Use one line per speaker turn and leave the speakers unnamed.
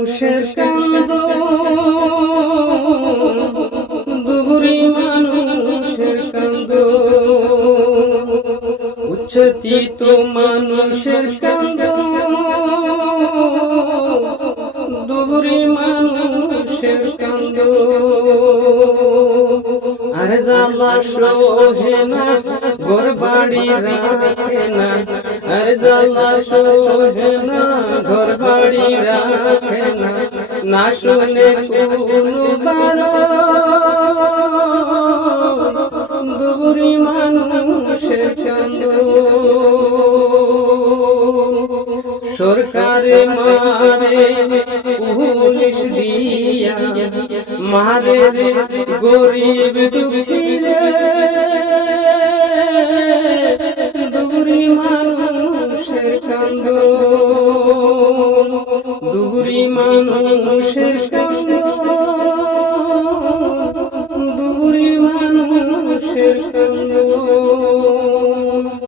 মানুষের কান্দ। দুবুরি মানুষের কান্দ। উচ্ছতিত মানুষের কান্দ। দুবুরি মানুষের কান্দ। জালা সোহে না গোর বাড়ি রাখে না। আর জালা সোহে না ঘর বাড়ি রাখে না। না শুনে কোনো বারো কান্দ সরকারে মারে পুলিশ দিয়া মাদের গরিব দুঃখী রে। দুবুরি মানুষের কান্দ দুবুরি মানুষের কান্দ দুবুরি মানুষের কান্দ